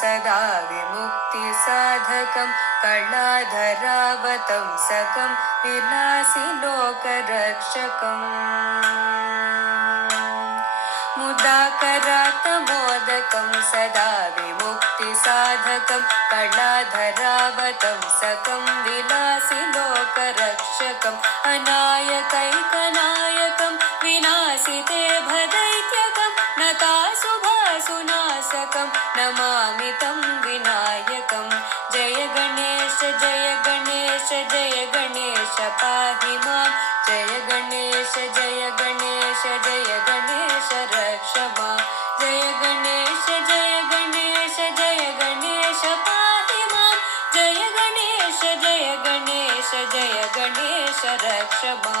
सदा विमुक्तिसाधकं कलाधरावतंसकं विलासिलोकरक्षकम् मुदाकरातमोदकं सदा विमुक्तिसाधकं कलाधरावतंसकं विलासिलोकरक्षकम् अनायकैकनायकं विनाशिते भदैत्यकं नताशुभासुनाशकं नमामि तं विनायकं जय गणेश जय गणेश जय गणेश पाहि मां जय गणेश जय गणेश जय गणेश रक्ष मां जय गणेश जय गणेश जय गणेश पाहि मां जय गणेश जय गणेश जय गणेश रक्ष मां